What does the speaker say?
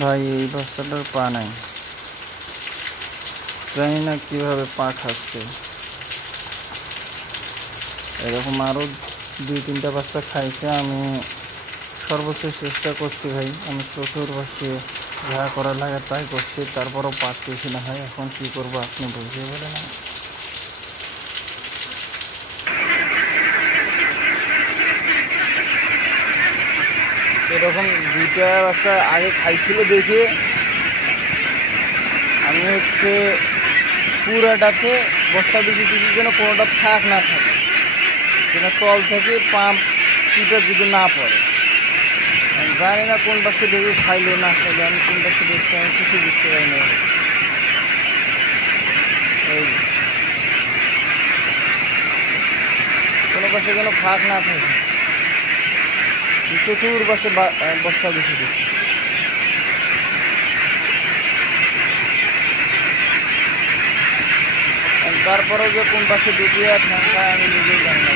ভাই এই বাচ্চাটার পা নাই, জানি না কিভাবে পা খাচ্ছে। এরকম আরও 2-3টা বাচ্চা খাইছে। আমি সর্বোচ্চ চেষ্টা করছি ভাই, আমি চতুর্পাশে যা করা লাগে তাই করছি, তারপরও পারতেছি না ভাই। এখন কি করব আপনি বুঝিয়ে বলেন। এরকম 2টা বাচ্চা আগে খাইছিল দেখে আমি পুরাটাতে বস্তা বেশি যেন কোনোটা থাক না থাকে, যেন তল থেকে পাম্প সিটা যদি না পড়ে। জানি না কোন পাশে দেখে খাইলো না খাইলো, আমি কোন পাশে দেখছি আমি কিছু বুঝতে পারি না। এই কোনো পাশে যেন ফাঁক না থাকে, চতুর পাশে বস্তা বেশি দেখছি। তারপরেও যে কোন পাশে ঢুকিয়ে থাকা আমি নিজেই জানি না।